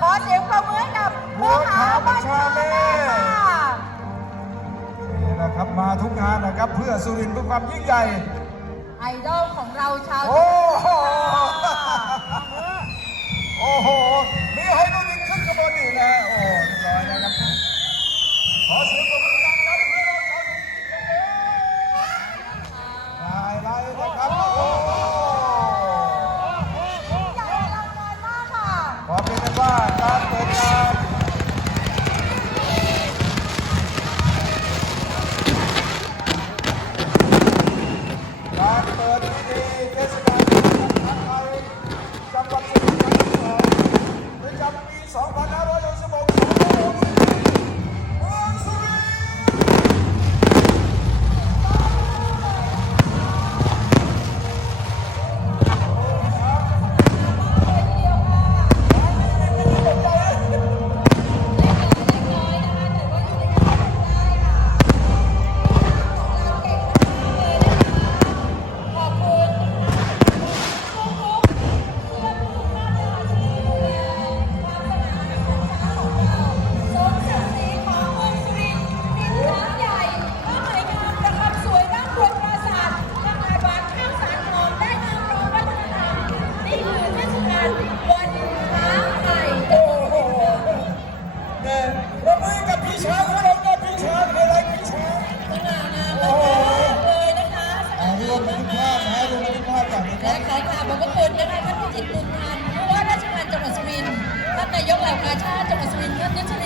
ขอเสียงปรบมือให้กับบัวขาวบัญชาแม่ค่ะนี่นะครับมาทุกงานนะครับ เพื่อสุรินทร์เพื่อความยิ่งใหญ่ ไอดอลของเราชาวโอ้โหโอ้โห นี่ยปรบมือกับพี่ช้างของเรากับพี่ช้างอะไรพี่ช้าง สง่างามมากๆเลยนะคะอ่าง่างรวมบันทึกภาพนะรวมบันทึกภาพก่อนนะคและบ ขอขอบพระคุณนะคะท่านพิจิตรบุญทันผู้ว่าราชการจังหวัดสุรินทร์ท่านนายกเหล่ากาชาติจังหวัดสุรินทร์ท่านนุชลินบุญทัน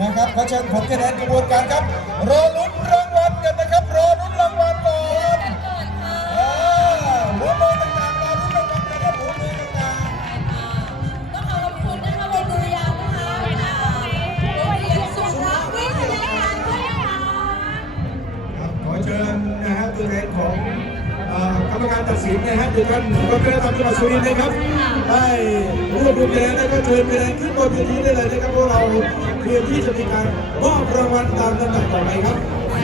นะครับขอเชิญผลคะแนนกระบวนการครับรอลุ้นรางวัลกันนะครับรอลุ้นรางวัลก่อนก่อนค่าหัวมือต่างๆรอลุ้นรางวัลนะครับหัวมือต่างต้องขอบคุณนะคะวงดุริยางค์นะคะโรงเรียนสุรวิทยาด้วยค่ะๆครับขอเชิญนะฮะตัวแทนของ กรรมการตัดสินนะฮะตัวท่านวัฒนธรรมจังหวัดสุรินทร์นะครับได้รวบรวมคะแนนแล้วก็เชิญคะแนนขึ้นบนเวทีได้เลยนะครับพวกเราเตรียมที่จะมีการมอบรางวัลตามลำดับต่อไปครับ